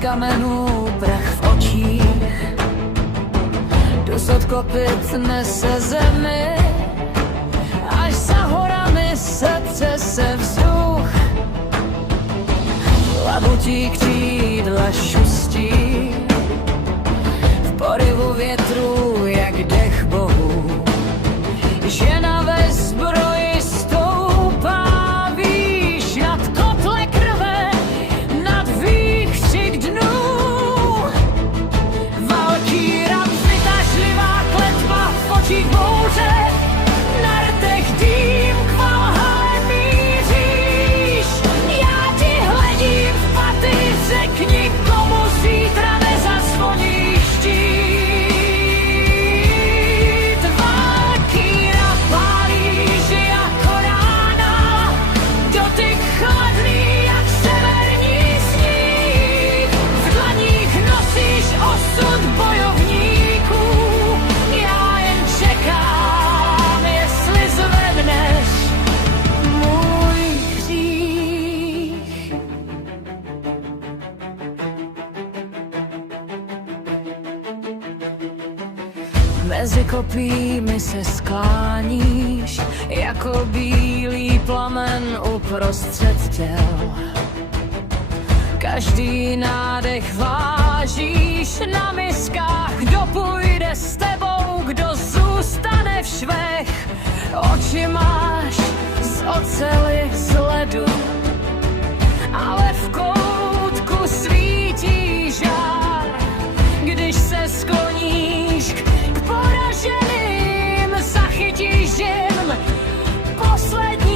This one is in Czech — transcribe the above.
kamenů, prach v očích. Dus od kopyt nese zemi, až za horami srdce se vzduch. Labutí křídla šustí, v poryvu větru jak dech bohů. Žena ve zbroji stoupá výš nad kotle krve, nad výkřik dnů. Valkýra přitažlivá kletba v očích bouře, na rtech dým k Valhalle míříš. Já ti hledím v paty, řekni, komu zítra nezazvoní štít. Valkýra pálíš jako rána, dotyk chladný jak severní sníh. V dlaních nosíš osud bojovníků, já jen čekám, jestli zvedneš můj hřích. Mezi kopími se skláníš, jako bílý plamen uprostřed těl. Každý nádech vážíš na miskách, kdo půjde s tebou, kdo zůstane v švech. Oči máš z oceli z ledu, ale v koutku svítí žár. Když se skloníš k poraženým, zachytíš jim poslední